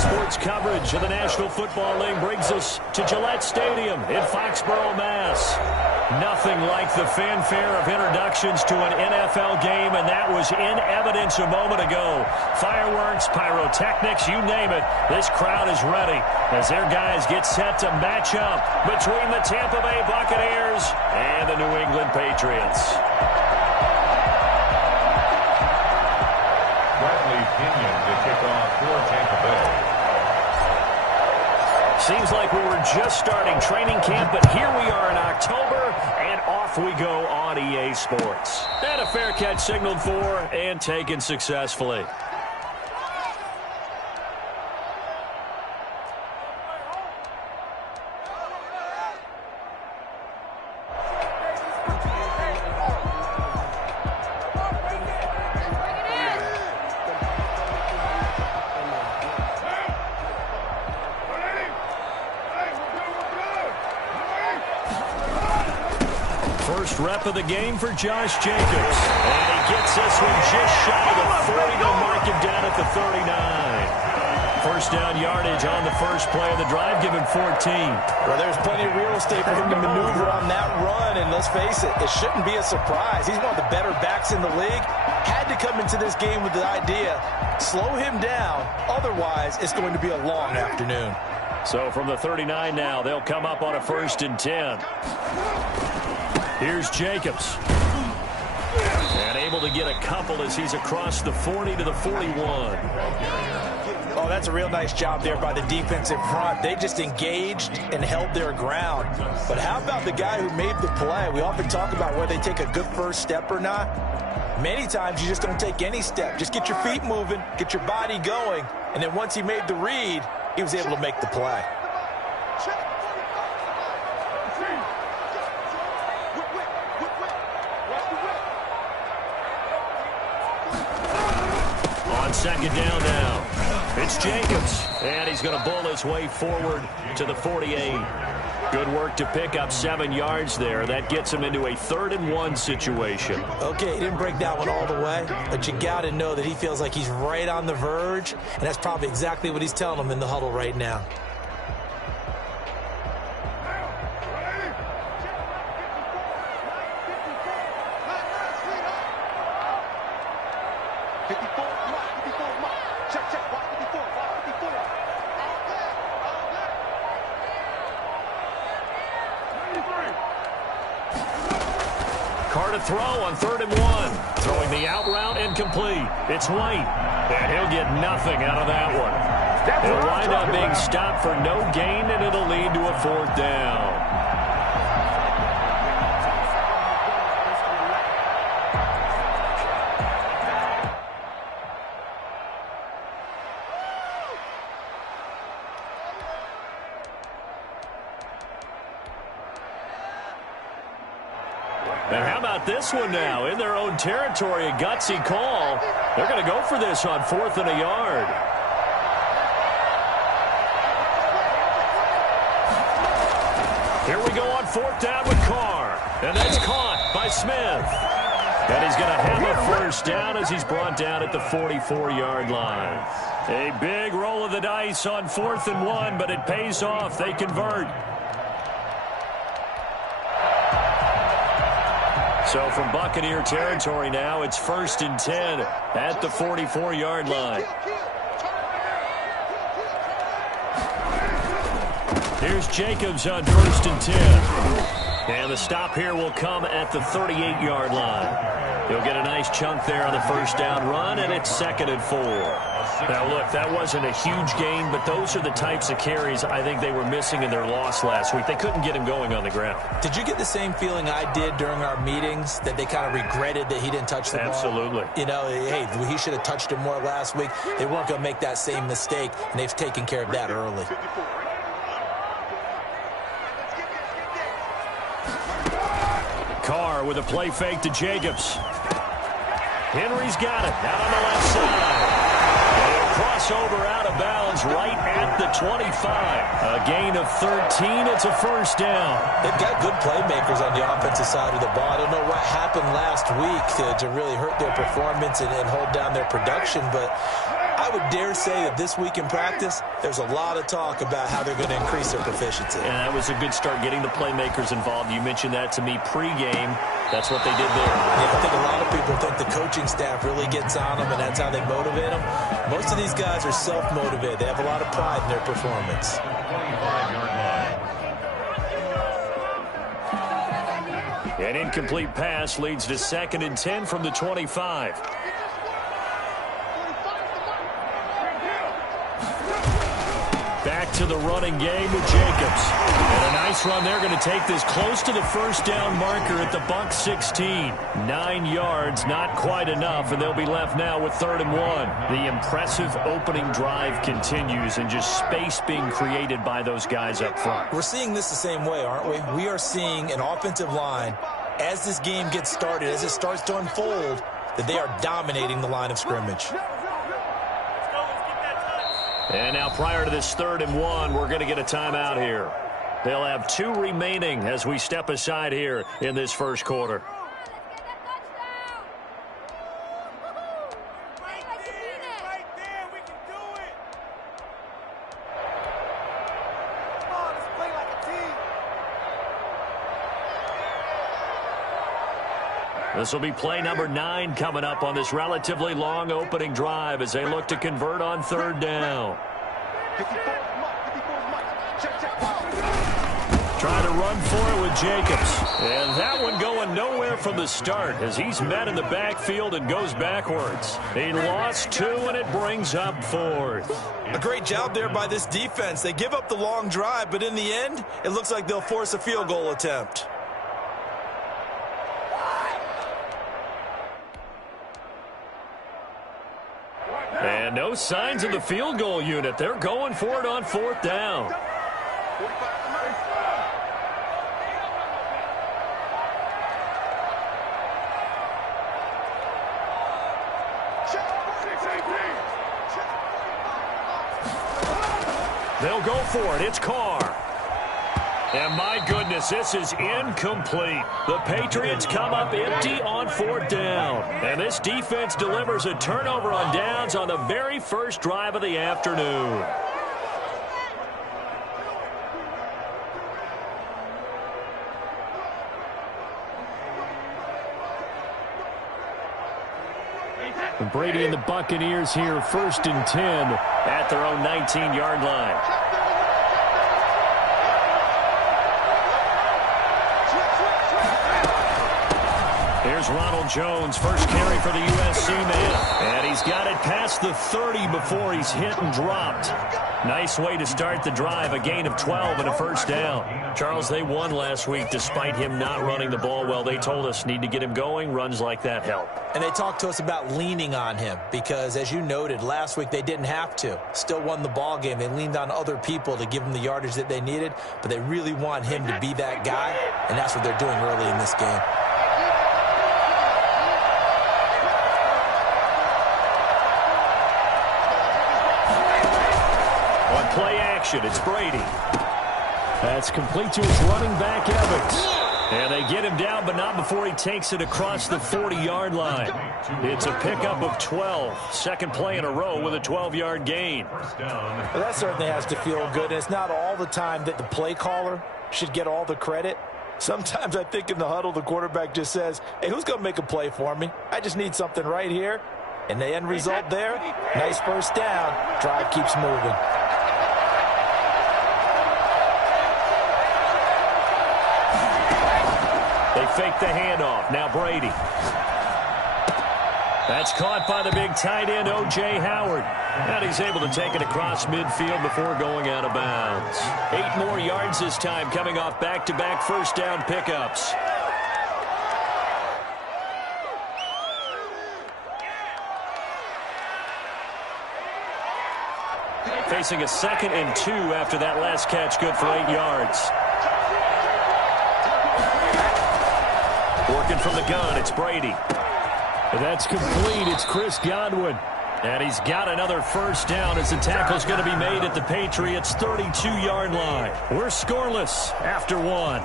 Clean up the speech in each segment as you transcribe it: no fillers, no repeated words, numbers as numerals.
Sports coverage of the National Football League brings us to Gillette Stadium in Foxborough, Mass. Nothing like the fanfare of introductions to an NFL game, and that was in evidence a moment ago. Fireworks, pyrotechnics, you name it. This crowd is ready as their guys get set to match up between the Tampa Bay Buccaneers and the New England Patriots. Opinion to kick off for Tampa Bay. Seems like we were just starting training camp, but here we are in October, and off we go on EA Sports. And a fair catch signaled for and taken successfully. First rep of the game for Josh Jacobs. And he gets this one just shy of the 40 to mark him down at the 39. First down yardage on the first play of the drive, give him 14. Well, there's plenty of real estate for him to maneuver on that run, and let's face it, it shouldn't be a surprise. He's one of the better backs in the league. Had to come into this game with the idea, slow him down, otherwise it's going to be a long afternoon. So from the 39 now, they'll come up on a 1st and 10. Here's Jacobs. And able to get a couple as he's across the 40 to the 41. Oh, that's a real nice job there by the defensive front. They just engaged and held their ground. But how about the guy who made the play? We often talk about whether they take a good first step or not. Many times you just don't take any step. Just get your feet moving, get your body going, and then once he made the read, he was able to make the play. Second down now. It's Jacobs, and he's going to bull his way forward to the 48. Good work to pick up 7 yards there. That gets him into a 3rd and 1 situation. Okay, he didn't break that one all the way, but you got to know that he feels like he's right on the verge, and that's probably exactly what he's telling them in the huddle right now. Carr to throw on 3rd and 1. Throwing the out route incomplete. It's White, and he'll get nothing out of that one. He'll wind up being stopped for no gain, and it'll lead to a 4th down. And how about this one now? In their own territory, a gutsy call. They're going to go for this on 4th and a yard. Here we go on 4th down with Carr. And that's caught by Smith. And he's going to have a 1st down as he's brought down at the 44-yard line. A big roll of the dice on 4th and 1, but it pays off. They convert. So from Buccaneer territory now, it's 1st and 10 at the 44-yard line. Here's Jacobs on 1st and 10. And the stop here will come at the 38-yard line. He'll get a nice chunk there on the 1st down run, and it's 2nd and 4. Now, look, that wasn't a huge gain, but those are the types of carries I think they were missing in their loss last week. They couldn't get him going on the ground. Did you get the same feeling I did during our meetings, that they kind of regretted that he didn't touch the ball? Absolutely. You know, hey, he should have touched him more last week. They weren't going to make that same mistake, and they've taken care of that early. Carr with a play fake to Jacobs. Henry's got it out on the left side. Crossover out of bounds right at the 25. A gain of 13. It's a 1st down. They've got good playmakers on the offensive side of the ball. I don't know what happened last week to really hurt their performance and hold down their production, but I I would dare say that this week in practice, there's a lot of talk about how they're going to increase their proficiency. And that was a good start, getting the playmakers involved. You mentioned that to me pregame. That's what they did there. Yeah, I think a lot of people think the coaching staff really gets on them, and that's how they motivate them. Most of these guys are self-motivated. They have a lot of pride in their performance. 25-yard line. An incomplete pass leads to 2nd and 10 from the 25. Back to the running game with Jacobs. And a nice run there, going to take this close to the first down marker at the Bucs 16. 9 yards, not quite enough, and they'll be left now with 3rd and 1. The impressive opening drive continues, and just space being created by those guys up front. We're seeing this the same way, aren't we? We are seeing an offensive line, as this game gets started, as it starts to unfold, that they are dominating the line of scrimmage. And now prior to this 3rd and 1, we're going to get a timeout here. They'll have 2 remaining as we step aside here in this first quarter. This will be play number 9 coming up on this relatively long opening drive as they look to convert on 3rd down. Trying to run for it with Jacobs. And that one going nowhere from the start as he's met in the backfield and goes backwards. He lost 2, and it brings up 4th. A great job there by this defense. They give up the long drive, but in the end, it looks like they'll force a field goal attempt. And no signs of the field goal unit. They're going for it on 4th down. They'll go for it. It's Carr. And my goodness, this is incomplete. The Patriots come up empty on 4th down. And this defense delivers a turnover on downs on the very first drive of the afternoon. Brady and the Buccaneers here, 1st and 10 at their own 19-yard line. Here's Ronald Jones, first carry for the USC man. And he's got it past the 30 before he's hit and dropped. Nice way to start the drive, a gain of 12 and a first down. Charles, they won last week despite him not running the ball well. They told us need to get him going. Runs like that help. And they talked to us about leaning on him because, as you noted, last week they didn't have to. Still won the ball game. They leaned on other people to give them the yardage that they needed, but they really want him to be that guy, and that's what they're doing early in this game. Play action, it's Brady. That's complete to his running back, Evans. And they get him down, but not before he takes it across the 40-yard line. It's a pickup of 12. Second play in a row with a 12-yard gain. Well, that certainly has to feel good. And it's not all the time that the play caller should get all the credit. Sometimes I think in the huddle, the quarterback just says, hey, who's going to make a play for me? I just need something right here. And the end result there, nice first down. Drive keeps moving. They fake the handoff. Now Brady. That's caught by the big tight end, O.J. Howard. And he's able to take it across midfield before going out of bounds. 8 more yards this time, coming off back-to-back first down pickups. Facing a 2nd and 2 after that last catch, good for 8 yards. Working from the gun, it's Brady. That's complete. It's Chris Godwin. And he's got another first down as the tackle's going to be made at the Patriots' 32-yard line. We're scoreless after 1.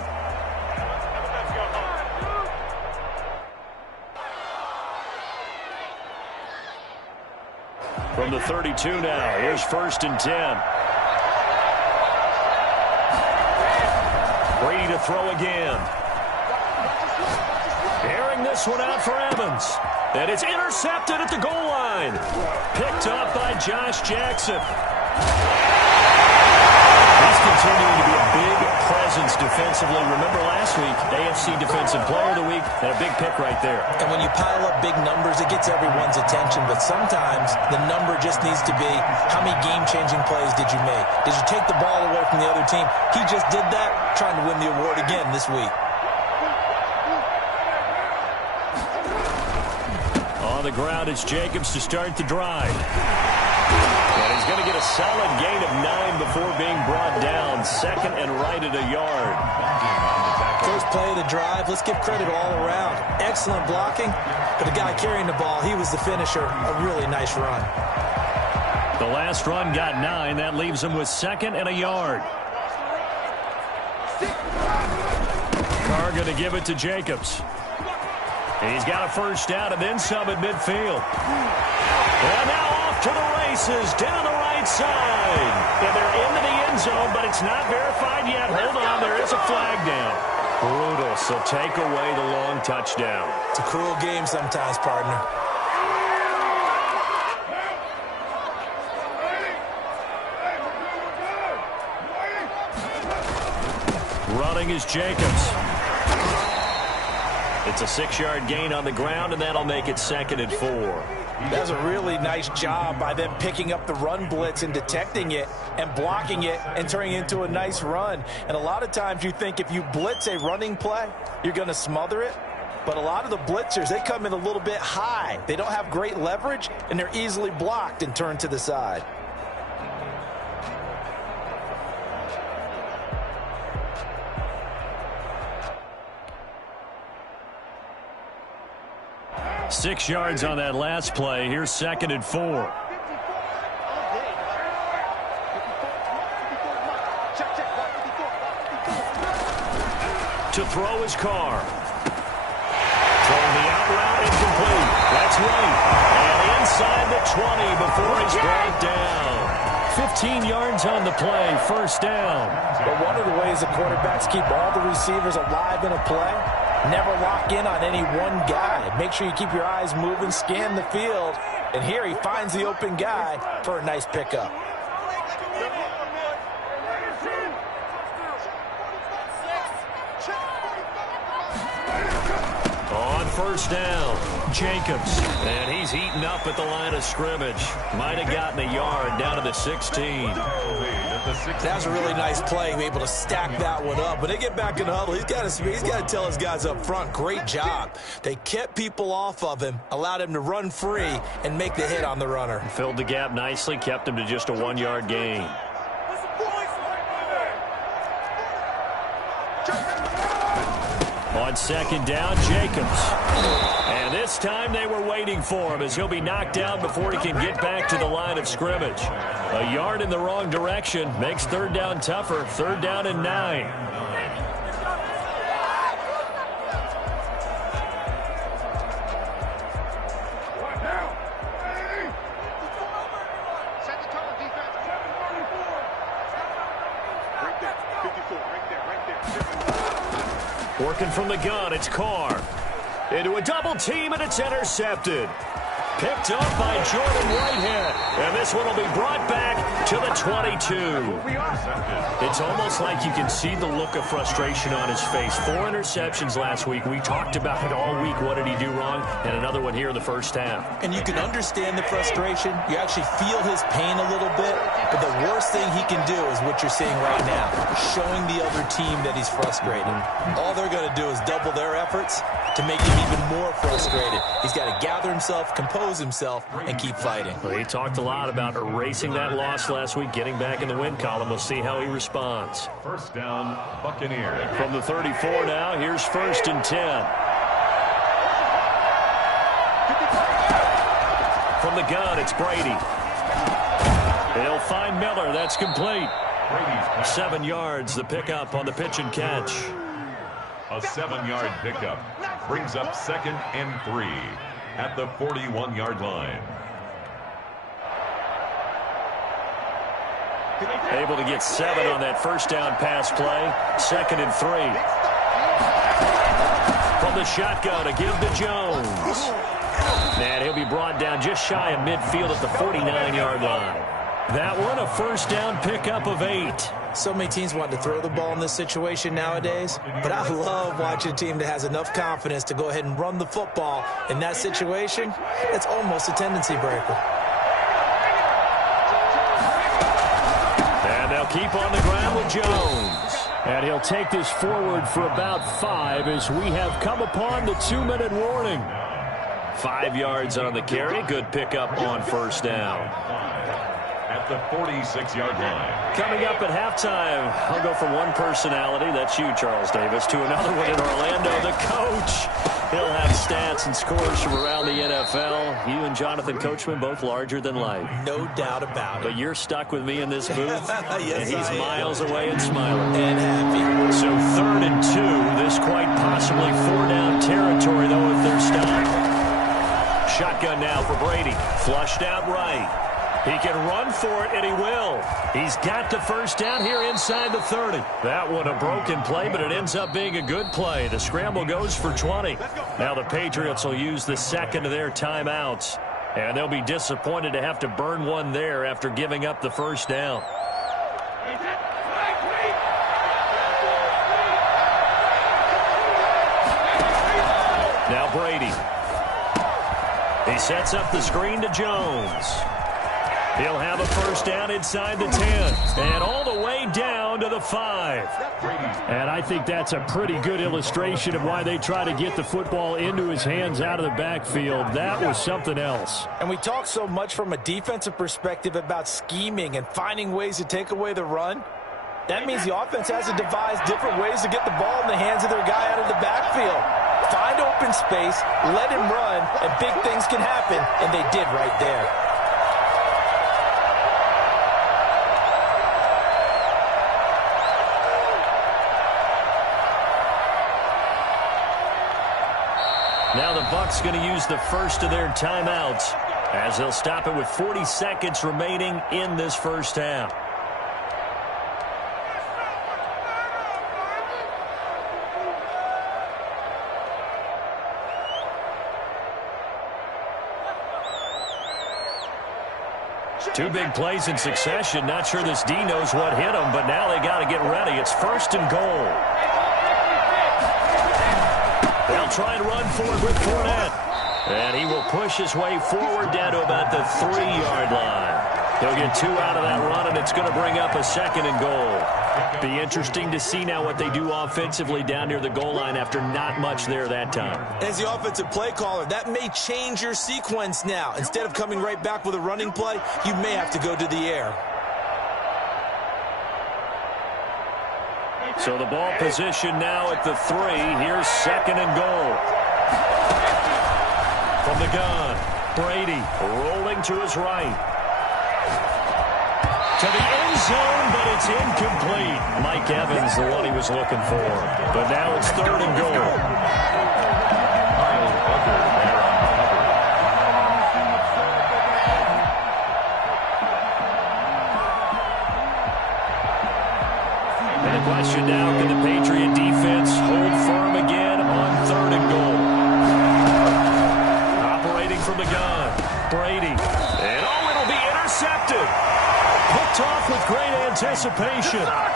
From the 32 now, here's 1st and 10. Brady to throw again. Airing this one out for Evans. And it's intercepted at the goal line. Picked up by Josh Jackson. He's continuing to be a big presence defensively. Remember last week, AFC Defensive Player of the Week, and a big pick right there. And when you pile up big numbers, it gets everyone's attention. But sometimes the number just needs to be, how many game-changing plays did you make? Did you take the ball away from the other team? He just did that, trying to win the award again this week. On the ground, it's Jacobs to start the drive. And he's going to get a solid gain of 9 before being brought down. 2nd and right at a yard. First play of the drive, let's give credit all around. Excellent blocking, but the guy carrying the ball, he was the finisher. A really nice run. The last run got 9. That leaves him with 2nd and a yard. Carr going to give it to Jacobs. He's got a first down and then some at midfield. And now off to the races down the right side. And they're into the end zone, but it's not verified yet. Hold on, there is a flag down. Brutal, so take away the long touchdown. It's a cruel game sometimes, partner. Running is Jacobs. It's a 6-yard gain on the ground, and that'll make it 2nd and 4. That's a really nice job by them picking up the run blitz and detecting it and blocking it and turning it into a nice run. And a lot of times you think if you blitz a running play, you're going to smother it. But a lot of the blitzers, they come in a little bit high. They don't have great leverage, and they're easily blocked and turned to the side. Six yards on that last play. Here's 2nd and 4. To throw his Carr. Throwing the out route incomplete. That's right. And inside the 20 before he's brought down. 15 yards on the play. 1st down. But one of the ways the quarterbacks keep all the receivers alive in a play, never lock in on any one guy. Make sure you keep your eyes moving, scan the field. And here he finds the open guy for a nice pickup. On 1st down, Jacobs. And he's heating up at the line of scrimmage. Might have gotten a yard down to the 16. That was a really nice play, able to stack that one up. When they get back in the huddle, he's got to tell his guys up front, great job. They kept people off of him, allowed him to run free, and make the hit on the runner. Filled the gap nicely, kept him to just a 1-yard gain. On 2nd down, Jacobs. And this time they were waiting for him as he'll be knocked down before he can get back to the line of scrimmage. A yard in the wrong direction makes 3rd down tougher. 3rd down and 9. Working from the gun, it's Carr. Into a double team, and it's intercepted. Picked up by Jordan Whitehead. And this one will be brought back to the 22. It's almost like you can see the look of frustration on his face. 4 interceptions last week. We talked about it all week. What did he do wrong? And another one here in the 1st half. And you can understand the frustration. You actually feel his pain a little bit. But the worst thing he can do is what you're seeing right now, showing the other team that he's frustrated. All they're going to do is double their efforts to make him even more frustrated. He's got to gather himself, compose himself, and keep fighting. Well, he talked a lot about erasing that loss last week, getting back in the win column. We'll see how he responds. 1st down, Buccaneers. From the 34 now, here's 1st and 10. From the gun, it's Brady. They'll find Miller. That's complete. 7 yards, the pickup on the pitch and catch. A 7-yard pickup brings up 2nd and 3 at the 41-yard line. Able to get 7 on that first down pass play. 2nd and 3. From the shotgun, a give to Jones. And he'll be brought down just shy of midfield at the 49-yard line. That one, a first down pickup of 8. So many teams want to throw the ball in this situation nowadays, but I love watching a team that has enough confidence to go ahead and run the football. In that situation, it's almost a tendency breaker. And they'll keep on the ground with Jones. And he'll take this forward for about 5 as we have come upon the 2-minute warning. 5 yards on the carry. Good pickup on first down. At the 46-yard line. Coming up at halftime, I'll go from one personality, that's you, Charles Davis, to another one in Orlando, the coach. He'll have stats and scores from around the NFL. You and Jonathan Coachman, both larger than life. No doubt about it. But you're stuck with me in this booth. Yes, and he's miles away and smiling. And happy. So 3rd and 2, this quite possibly 4-down territory, though, if they're stopped. Shotgun now for Brady. Flushed out right. He can run for it, and he will. He's got the first down here inside the 30. That one a broken play, but it ends up being a good play. The scramble goes for 20. Now the Patriots will use the 2nd of their timeouts, and they'll be disappointed to have to burn one there after giving up the first down. Now Brady. He sets up the screen to Jones. He'll have a first down inside the 10 and all the way down to the 5. And I think that's a pretty good illustration of why they try to get the football into his hands out of the backfield. That was something else. And we talk so much from a defensive perspective about scheming and finding ways to take away the run. That means the offense has to devise different ways to get the ball in the hands of their guy out of the backfield. Find open space, let him run, and big things can happen, and they did right there. Now the Bucs going to use the first of their timeouts as they'll stop it with 40 seconds remaining in this first half. Two big plays in succession. Not sure this D knows what hit him, but now they got to get ready. It's 1st and goal. They'll try and run forward with Fournette. And he will push his way forward down to about the 3-yard line. He'll get 2 out of that run, and it's going to bring up a 2nd and goal. Be interesting to see now what they do offensively down near the goal line after not much there that time. As the offensive play caller, that may change your sequence now. Instead of coming right back with a running play, you may have to go to the air. So the ball position now at the 3. Here's 2nd and goal. From the gun, Brady rolling to his right. To the end zone, but it's incomplete. Mike Evans, the one he was looking for. But now it's 3rd and goal. Question now, can the Patriot defense hold firm again on 3rd and goal? Operating from the gun, Brady. And oh, it'll be intercepted. Picked off with great anticipation. Intercepted.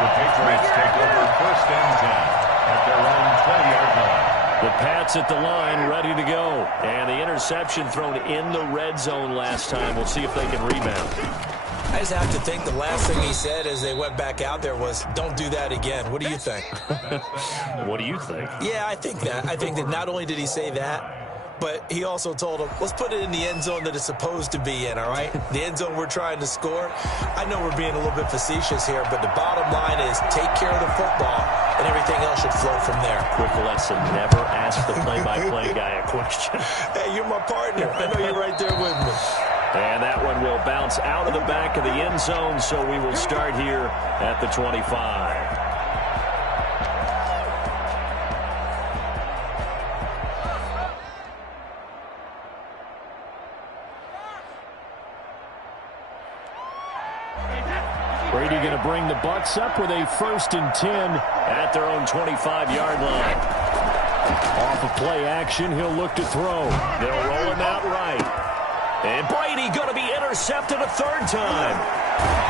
The Patriots take over 1st and 10 at their own 20-yard line. The Pats at the line, ready to go. And the interception thrown in the red zone last time. We'll see if they can rebound. I just have to think the last thing he said as they went back out there was, don't do that again. What do you think? What do you think? Yeah, I think that. I think that not only did he say that, but he also told him, let's put it in the end zone that it's supposed to be in, all right? The end zone we're trying to score. I know we're being a little bit facetious here, but the bottom line is take care of the football, and everything else should flow from there. Quick lesson, never ask the play-by-play guy a question. Hey, you're my partner. I know you're right there with me. And that one will bounce out of the back of the end zone, so we will start here at the 25. going to bring the Bucs up with a 1st and 10 at their own 25-yard line. Off of play action, he'll look to throw. They'll roll him out right. And Brady going to be intercepted a 3rd time.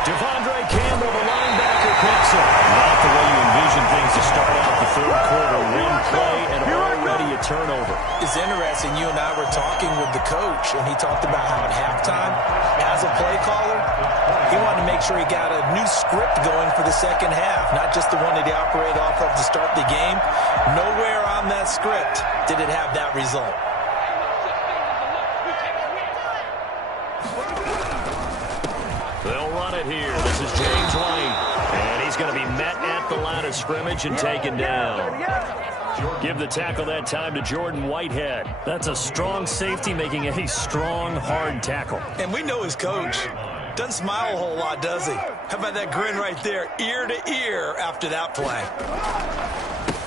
Devondre Campbell, the linebacker, picks it. Not the way you envision things to start out the 3rd quarter. One play and already a turnover. It's interesting. You and I were talking with the coach, and he talked about how at halftime, as a play caller, he wanted to make sure he got a new script going for the 2nd half, not just the one that he operated off of to start the game. Nowhere on that script did it have that result. They'll run it here. This is James White. And he's going to be met at the line of scrimmage and taken down. Give the tackle that time to Jordan Whitehead. That's a strong safety making a strong, hard tackle. And we know his coach doesn't smile a whole lot, does he? How about that grin right there, ear to ear after that play?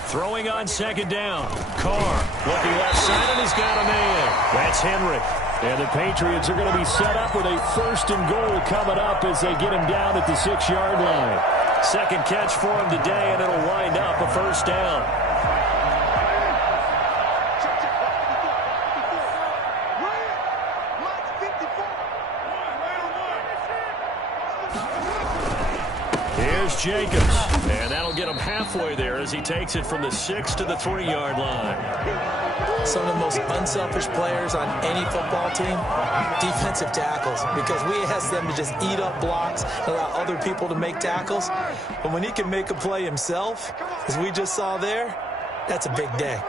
Throwing on 2nd down. Carr looking left side, and he's got a man. That's Henry. And the Patriots are going to be set up with a 1st and goal coming up as they get him down at the 6-yard line. 2nd catch for him today, and it'll wind up a 1st down. Here's Jacobs, and that'll get him halfway there as he takes it from the 6 to the 3-yard line. Some of the most unselfish players on any football team, defensive tackles, because we ask them to just eat up blocks and allow other people to make tackles. But when he can make a play himself, as we just saw there, that's a big day.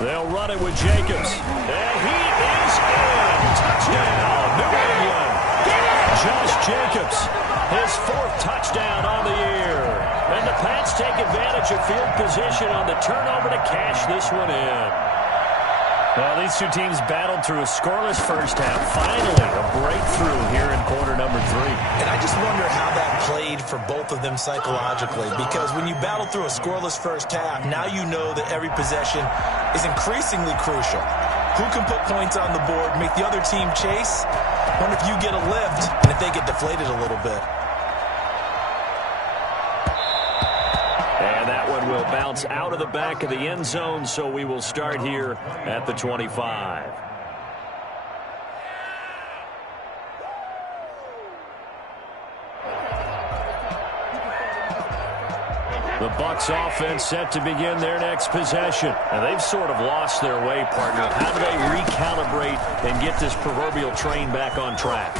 They'll run it with Jacobs. And he is in. Touchdown, New England. Josh Jacobs, his 4th touchdown on the year. And the Pats take advantage of field position on the turnover to cash this one in. Well, these two teams battled through a scoreless first half. Finally, a breakthrough here in quarter number 3. And I just wonder how that played for both of them psychologically, because when you battle through a scoreless first half, now you know that every possession is increasingly crucial. Who can put points on the board, make the other team chase? Wonder if you get a lift and if they get deflated a little bit. And that one will bounce out of the back of the end zone, so we will start here at the 25. The Bucs offense set to begin their next possession. And they've sort of lost their way, partner. How do they recalibrate and get this proverbial train back on track?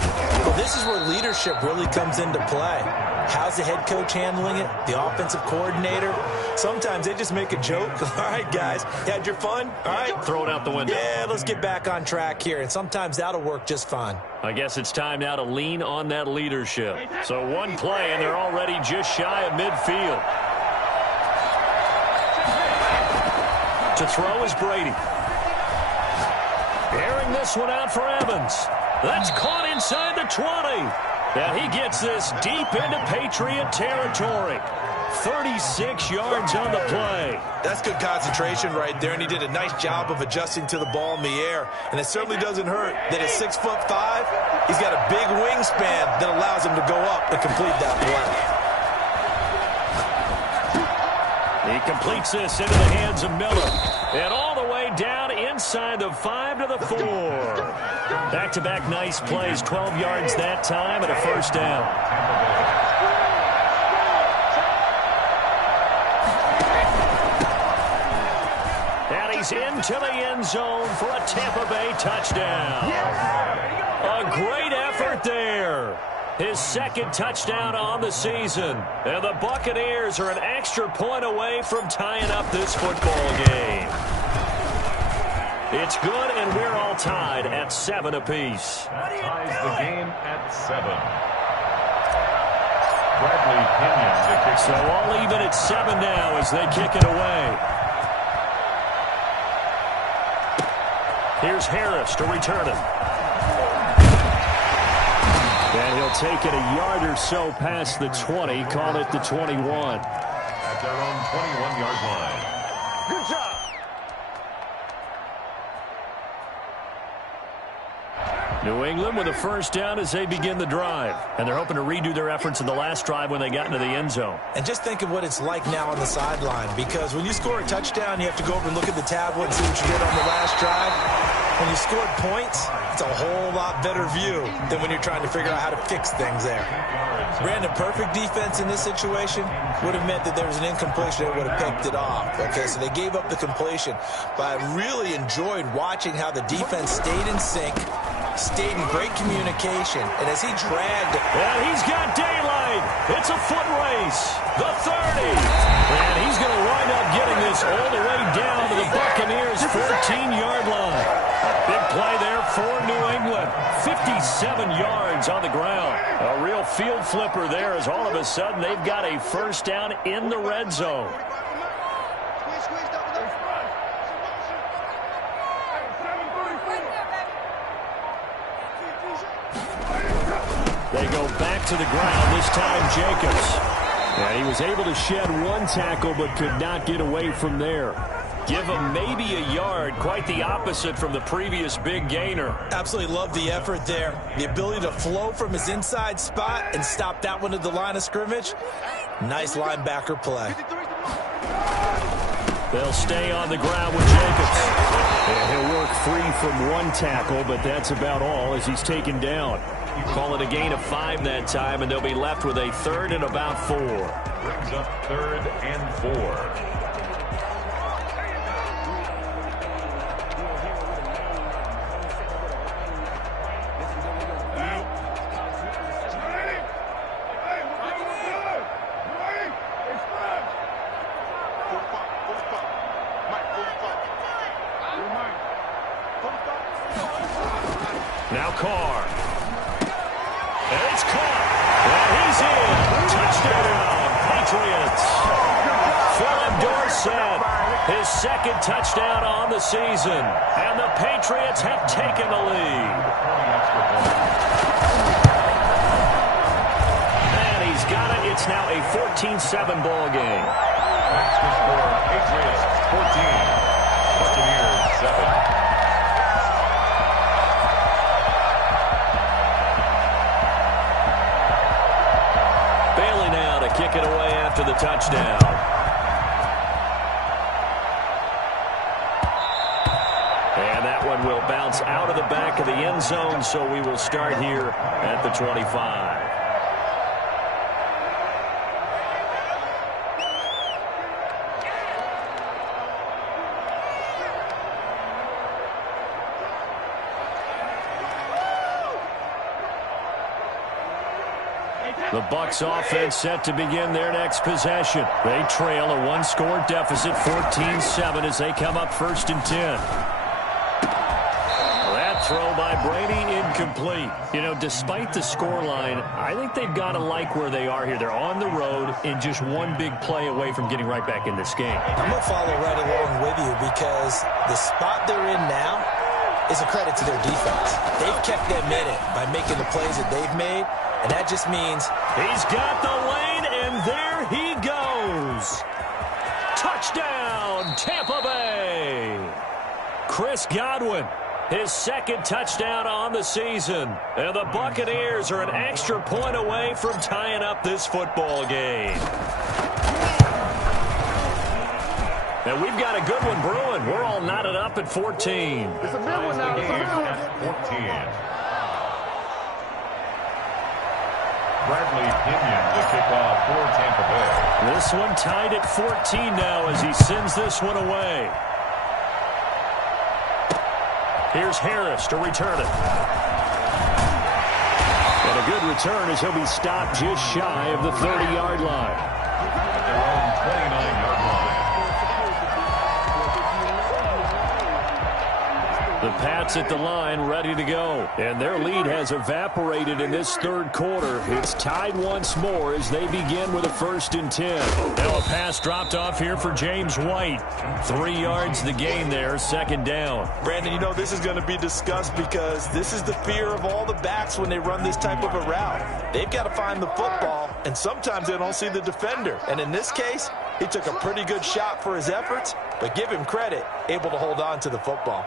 Well, this is where leadership really comes into play. How's the head coach handling it? The offensive coordinator? Sometimes they just make a joke. All right, guys, you had your fun? All right. Throw it out the window. Yeah, let's get back on track here. And sometimes that'll work just fine. I guess it's time now to lean on that leadership. So one play, and they're already just shy of midfield. To throw is Brady. Airing this one out for Evans. That's caught inside the 20. And he gets this deep into Patriot territory. 36 yards on the play. That's good concentration right there, and he did a nice job of adjusting to the ball in the air. And it certainly doesn't hurt that at 6'5", he's got a big wingspan that allows him to go up and complete that play. He completes this into the hands of Miller. And all the way down inside the 5 to the 4. Back-to-back nice plays, 12 yards that time and a 1st down. And he's into the end zone for a Tampa Bay touchdown. A great effort there. His 2nd touchdown on the season. And the Buccaneers are an extra point away from tying up this football game. It's good, and we're all tied at 7 apiece. That ties the game at 7. Bradley Pinion to kick. So all even at 7 now as they kick it away. Here's Harris to return it. And he'll take it a yard or so past the 20, call it the 21. At their own 21-yard line. Good job. New England with a first down as they begin the drive. And they're hoping to redo their efforts in the last drive when they got into the end zone. And just think of what it's like now on the sideline, because when you score a touchdown, you have to go over and look at the tablet and see what you did on the last drive. When you scored points, it's a whole lot better view than when you're trying to figure out how to fix things there. Brandon, perfect defense in this situation would have meant that there was an incompletion that would have picked it off. Okay, so they gave up the completion. But I really enjoyed watching how the defense stayed in sync, stayed in great communication, and as he dragged... And he's got daylight. It's a foot race. The 30. And he's going to wind up getting this all the way down to the Buccaneers' 14-yard line. Big play there for New England. 57 yards on the ground. A real field flipper there as all of a sudden they've got a first down in the red zone. They go back to the ground, this time Jacobs. And he was able to shed one tackle but could not get away from there. Give him maybe a yard, quite the opposite from the previous big gainer. Absolutely love the effort there. The ability to flow from his inside spot and stop that one at the line of scrimmage. Nice linebacker play. They'll stay on the ground with Jacobs. And he'll work free from one tackle, but that's about all as he's taken down. Call it a gain of 5 that time, and they'll be left with a third and about 4. Brings up 3rd and 4. Now Carr. And it's caught. And he's in. Touchdown, Patriots. Philip Dorsett, his second touchdown on the season. And the Patriots have taken the lead. And he's got it. It's now a 14-7 ball game. That's the score. Patriots 14. Buccaneers 7. Kick it away after the touchdown. And that one will bounce out of the back of the end zone, so we will start here at the 25. The Bucs offense set to begin their next possession. They trail a one-score deficit, 14-7, as they come up 1st and 10. That throw by Brady incomplete. You know, despite the scoreline, I think they've got to like where they are here. They're on the road and just one big play away from getting right back in this game. I'm going to follow right along with you because the spot they're in now is a credit to their defense. They've kept them in it by making the plays that they've made. And that just means he's got the lane, and there he goes. Touchdown, Tampa Bay. Chris Godwin, his second touchdown on the season. And the Buccaneers are an extra point away from tying up this football game. And we've got a good one brewing. We're all knotted up at 14. It's a big one now. It's at 14. Bradley Pinion to kick off for Tampa Bay. This one tied at 14 now as he sends this one away. Here's Harris to return it. And a good return as he'll be stopped just shy of the 30-yard line. At their own 29-yard line. The Pats at the line, ready to go. And their lead has evaporated in this third quarter. It's tied once more as they begin with a 1st and 10. Now a pass dropped off here for James White. 3 yards the gain there, 2nd down. Brandon, you know, this is going to be discussed because this is the fear of all the backs when they run this type of a route. They've got to find the football, and sometimes they don't see the defender. And in this case, he took a pretty good shot for his efforts, but give him credit, able to hold on to the football.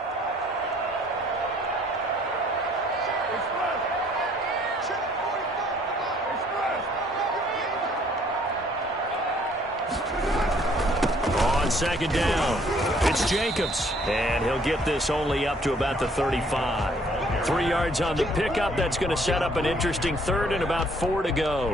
second down. It's Jacobs, and he'll get this only up to about the 35. 3 yards on the pickup. That's going to set up an interesting third and about 4 to go.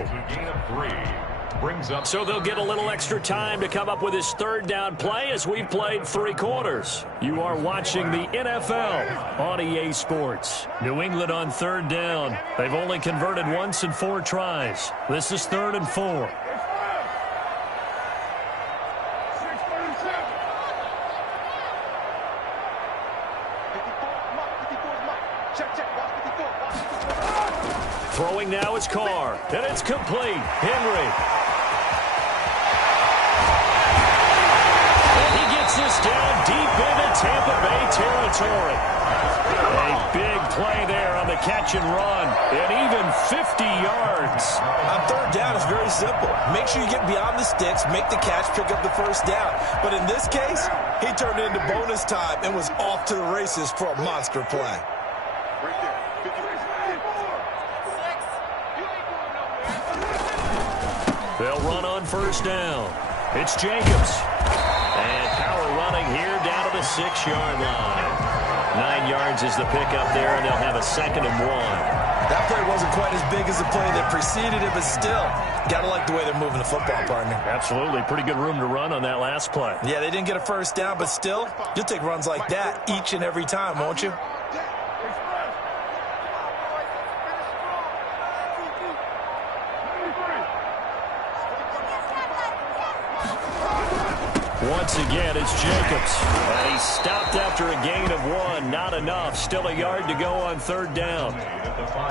So they'll get a little extra time to come up with his third down play as we've played 3 quarters. You are watching the NFL on EA Sports. New England on third down. They've only converted once in 4 tries. This is 3rd and 4. Throwing now is Carr, and it's complete. Henry. This down deep into Tampa Bay territory. A big play there on the catch and run, and even 50 yards. On third down, it's very simple. Make sure you get beyond the sticks, make the catch, pick up the first down. But in this case, he turned it into bonus time and was off to the races for a monster play. They'll run on first down. It's Jacobs. And power running here down to the 6-yard line. 9 yards is the pickup there, and they'll have a 2nd and 1. That play wasn't quite as big as the play that preceded it, but still, got to like the way they're moving the football, partner. Absolutely. Pretty good room to run on that last play. Yeah, they didn't get a first down, but still, you'll take runs like that each and every time, won't you? Once again, it's Jacobs. And he stopped after a gain of 1. Not enough. Still a yard to go on third down.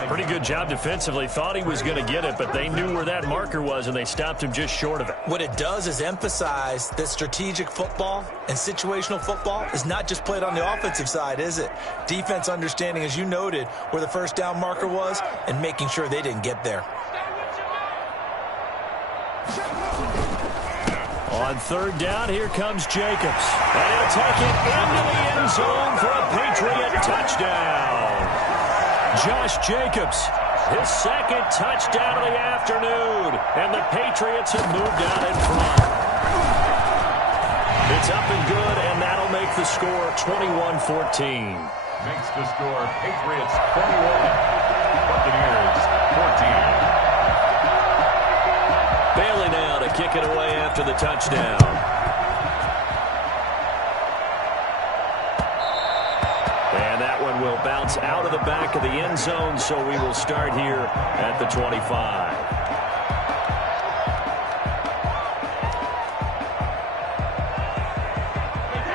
Pretty good job defensively. Thought he was going to get it, but they knew where that marker was, and they stopped him just short of it. What it does is emphasize that strategic football and situational football is not just played on the offensive side, is it? Defense understanding, as you noted, where the first down marker was and making sure they didn't get there. On third down, here comes Jacobs. And he'll take it into the end zone for a Patriot touchdown. Josh Jacobs, his 2nd touchdown of the afternoon. And the Patriots have moved out in front. It's up and good, and that'll make the score 21-14. Makes the score Patriots 21, Buccaneers 14. Bailey now to kick it away after the touchdown. And that one will bounce out of the back of the end zone, so we will start here at the 25.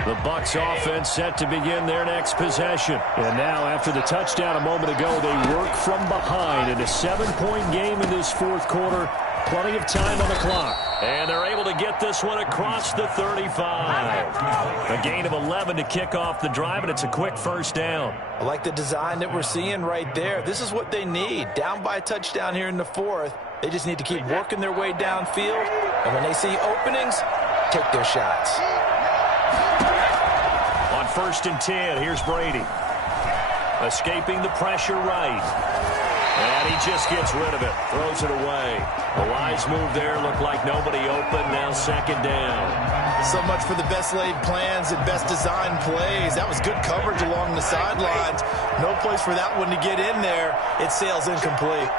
The Bucs offense set to begin their next possession. And now, after the touchdown a moment ago, they work from behind in a 7-point game in this 4th quarter. Plenty of time on the clock. And they're able to get this one across the 35. A gain of 11 to kick off the drive, and it's a quick first down. I like the design that we're seeing right there. This is what they need. Down by a touchdown here in the 4th. They just need to keep working their way downfield. And when they see openings, take their shots. On 1st and 10, here's Brady. Escaping the pressure right. And he just gets rid of it. Throws it away. A wise move there. Looked like nobody open. Now 2nd down. So much for the best laid plans and best designed plays. That was good coverage along the sidelines. No place for that one to get in there. It sails incomplete.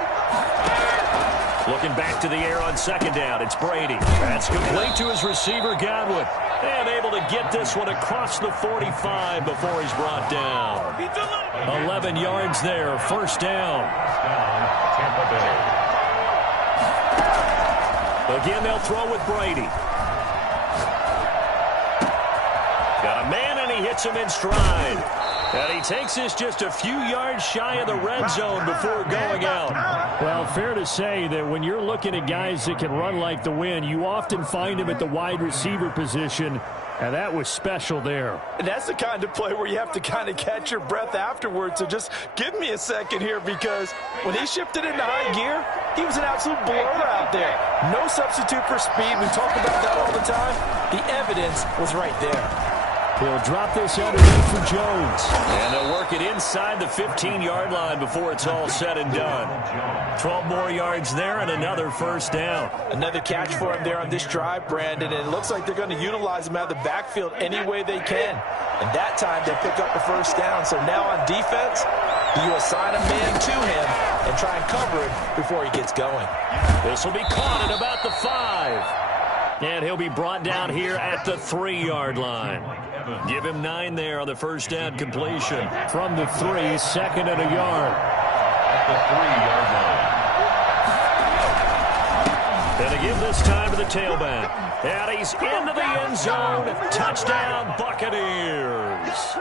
Looking back to the air on 2nd down. It's Brady. That's complete to his receiver, Godwin. And able to get this one across the 45 before he's brought down. 11 yards there. First down. Tampa Bay. Again, they'll throw with Brady. Got a man, and he hits him in stride. And he takes this just a few yards shy of the red zone before going out. Well, fair to say that when you're looking at guys that can run like the wind, you often find them at the wide receiver position, and that was special there. And that's the kind of play where you have to kind of catch your breath afterwards. So just give me a second here, because when he shifted into high gear, he was an absolute blur out there. No substitute for speed. We talk about that all the time. The evidence was right there. He'll drop this underneath for Jones. And they'll work it inside the 15-yard line before it's all said and done. 12 more yards there and another first down. Another catch for him there on this drive, Brandon, and it looks like they're going to utilize him out of the backfield any way they can. And that time they pick up the first down. So now on defense, you assign a man to him and try and cover him before he gets going. This will be caught at about the 5. And he'll be brought down here at the 3-yard line. Give him 9 there on the first down completion. From the 3, second and a yard. At the 3-yard line. And to give this time to the tailback. And he's into the end zone. Touchdown, Buccaneers.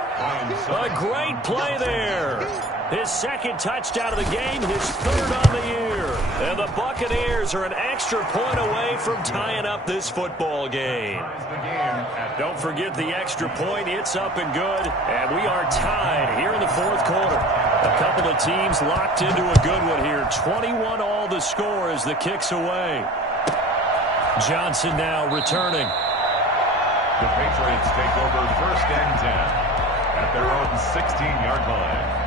A great play there. His second touchdown of the game, his third on the year. And the Buccaneers are an extra point away from tying up this football game. Don't forget the extra point. It's up and good. And we are tied here in the fourth quarter. A couple of teams locked into a good one here. 21 all the score as the kick's away. Johnson now returning. The Patriots take over first and 10 at their own 16-yard line.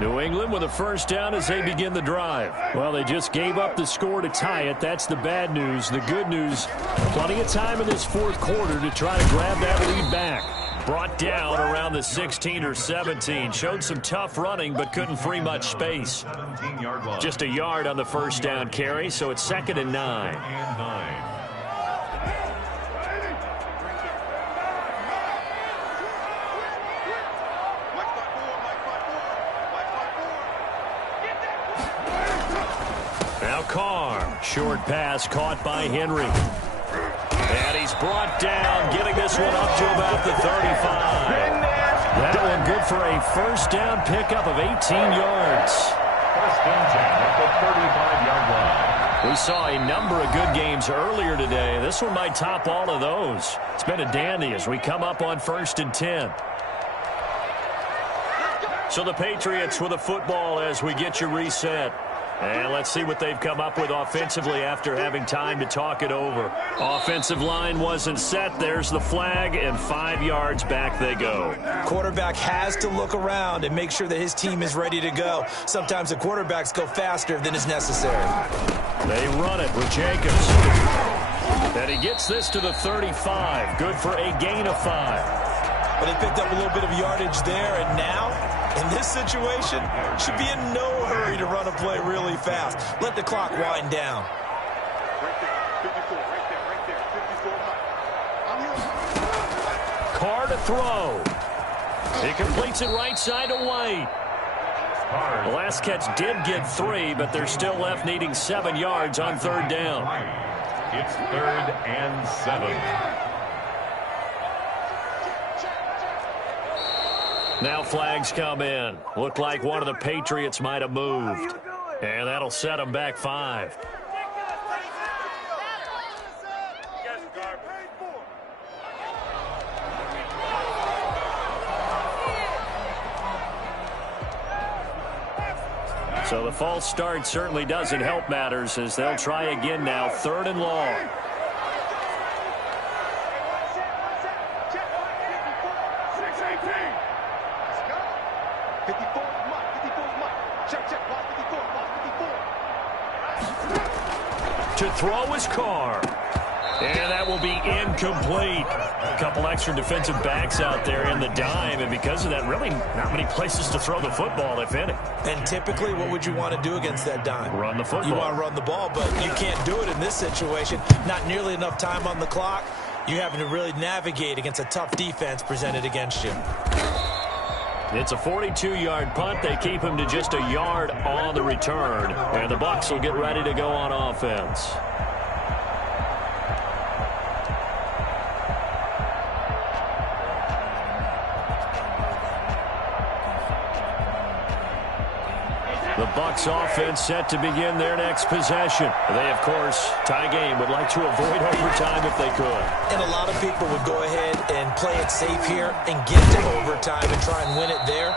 New England with a first down as they begin the drive. Well, they just gave up the score to tie it. That's the bad news. The good news, plenty of time in this fourth quarter to try to grab that lead back. Brought down around the 16 or 17. Showed some tough running, but couldn't free much space. Just a yard on the first down carry, so it's 2nd and 9. Now Carr. Short pass caught by Henry. And he's brought down, getting this one up to about the 35. That one good for a first down pickup of 18 yards. First and 10 at the 35-yard line. We saw a number of good games earlier today. This one might top all of those. It's been a dandy as we come up on 1st and 10. So the Patriots with a football as we get you reset. And let's see what they've come up with offensively after having time to talk it over. Offensive line wasn't set. There's the flag, and 5 yards back they go. Quarterback has to look around and make sure that his team is ready to go. Sometimes the quarterbacks go faster than is necessary. They run it with Jacobs. And he gets this to the 35. Good for a gain of 5. But they picked up a little bit of yardage there, and now, in this situation, should be in no hurry to run a play really fast. Let the clock wind down. Carr to throw. He completes it right side to White. The last catch did get 3, but they're still left needing 7 yards on 3rd down. It's 3rd and 7. Now flags come in. Looked like one of the Patriots might have moved. And that'll set them back 5. So the false start certainly doesn't help matters as they'll try again now. 3rd and long. To throw is Carr. And that will be incomplete. A couple extra defensive backs out there in the dime, and because of that, really not many places to throw the football, if any. And typically, what would you want to do against that dime? Run the football. You want to run the ball, but you can't do it in this situation. Not nearly enough time on the clock. You're having to really navigate against a tough defense presented against you. It's a 42-yard punt. They keep him to just a yard on the return. And the Bucs will get ready to go on offense. The Bucs offense set to begin their next possession. They, of course, tie game, would like to avoid overtime if they could. And a lot of people would go ahead and play it safe here and get to overtime and try and win it there.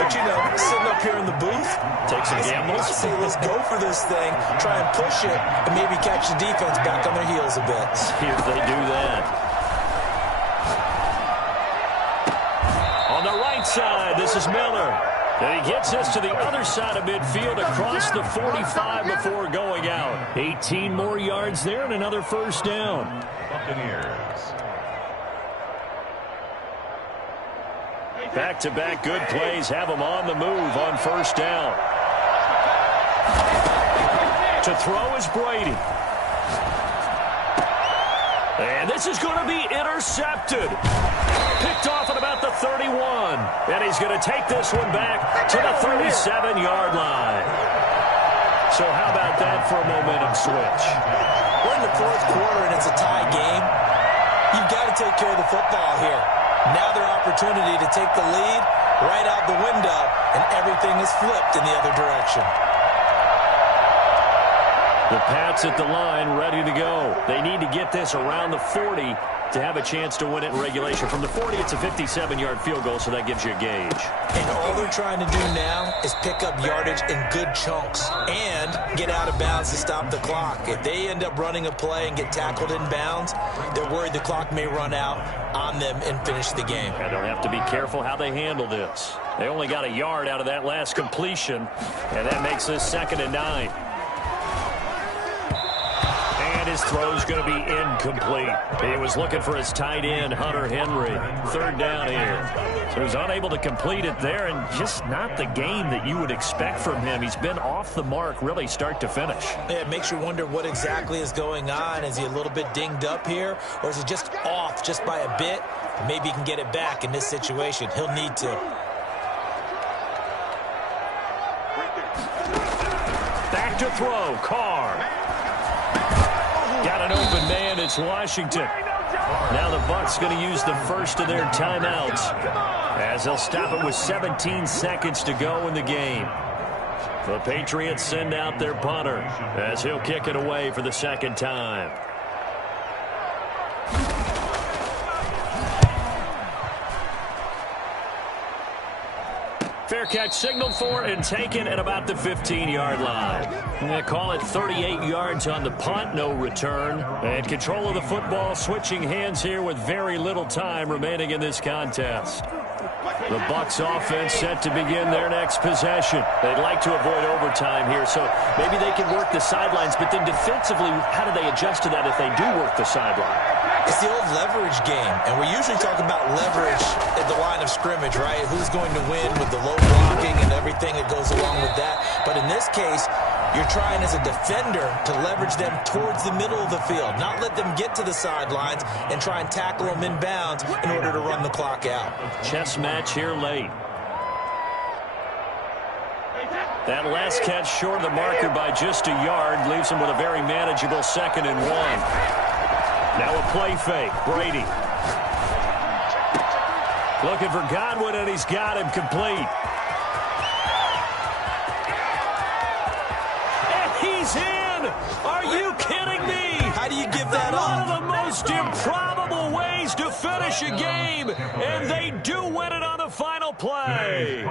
But, you know, sitting up here in the booth, take some gambles. I say let's go for this thing, try and push it, and maybe catch the defense back on their heels a bit. See if they do that. On the right side, this is Miller. And he gets us to the other side of midfield across the 45 before going out. 18 more yards there and another first down. Buccaneers. Back-to-back good plays have them on the move on first down. To throw is Brady. And this is going to be intercepted. Picked off at about the 31. And he's going to take this one back to the 37-yard line. So how about that for a momentum switch? We're in the fourth quarter and it's a tie game. You've got to take care of the football here. Now their opportunity to take the lead right out the window, and everything is flipped in the other direction. The Pats at the line ready to go. They need to get this around the 40 to have a chance to win it in regulation. From the 40, it's a 57-yard field goal, so that gives you a gauge. And all they're trying to do now is pick up yardage in good chunks and get out of bounds to stop the clock. If they end up running a play and get tackled in bounds, they're worried the clock may run out on them and finish the game. And they'll have to be careful how they handle this. They only got a yard out of that last completion, and that makes this 2nd and 9. His throw's going to be incomplete. He was looking for his tight end, Hunter Henry. 3rd down here. So he's unable to complete it there, and just not the game that you would expect from him. He's been off the mark really start to finish. Yeah, it makes you wonder what exactly is going on. Is he a little bit dinged up here, or is he just off just by a bit? Maybe he can get it back in this situation. He'll need to. Back to throw, Carr. Got an open man, it's Washington. Now the Bucs going to use the first of their timeouts as they'll stop it with 17 seconds to go in the game. The Patriots send out their punter as he'll kick it away for the 2nd time. Fair catch signaled for and taken at about the 15-yard line. They call it 38 yards on the punt, no return. And control of the football switching hands here with very little time remaining in this contest. The Bucs offense set to begin their next possession. They'd like to avoid overtime here, so maybe they can work the sidelines, but then defensively, how do they adjust to that if they do work the sideline? It's the old leverage game, and we usually talk about leverage at the line of scrimmage, right? Who's going to win with the low blocking and everything that goes along with that. But in this case, you're trying as a defender to leverage them towards the middle of the field, not let them get to the sidelines and try and tackle them in bounds in order to run the clock out. Chess match here late. That last catch short of the marker by just a yard leaves him with a very manageable 2nd and 1. Now a play fake. Brady. Looking for Godwin, and he's got him complete. And he's in! Are you kidding me? How do you give that up? One of the most improbable ways to finish a game, and they do win it on the final play.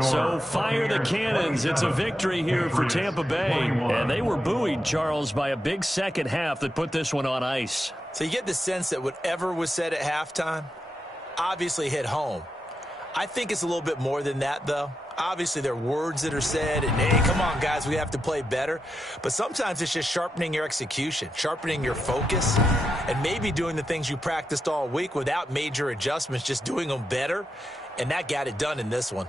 So fire the cannons. It's a victory here for Tampa Bay. And they were buoyed, Charles, by a big 2nd half that put this one on ice. So you get the sense that whatever was said at halftime obviously hit home. I think it's a little bit more than that, though. Obviously, there are words that are said, and, hey, come on, guys, we have to play better. But sometimes it's just sharpening your execution, sharpening your focus, and maybe doing the things you practiced all week without major adjustments, just doing them better. And that got it done in this one.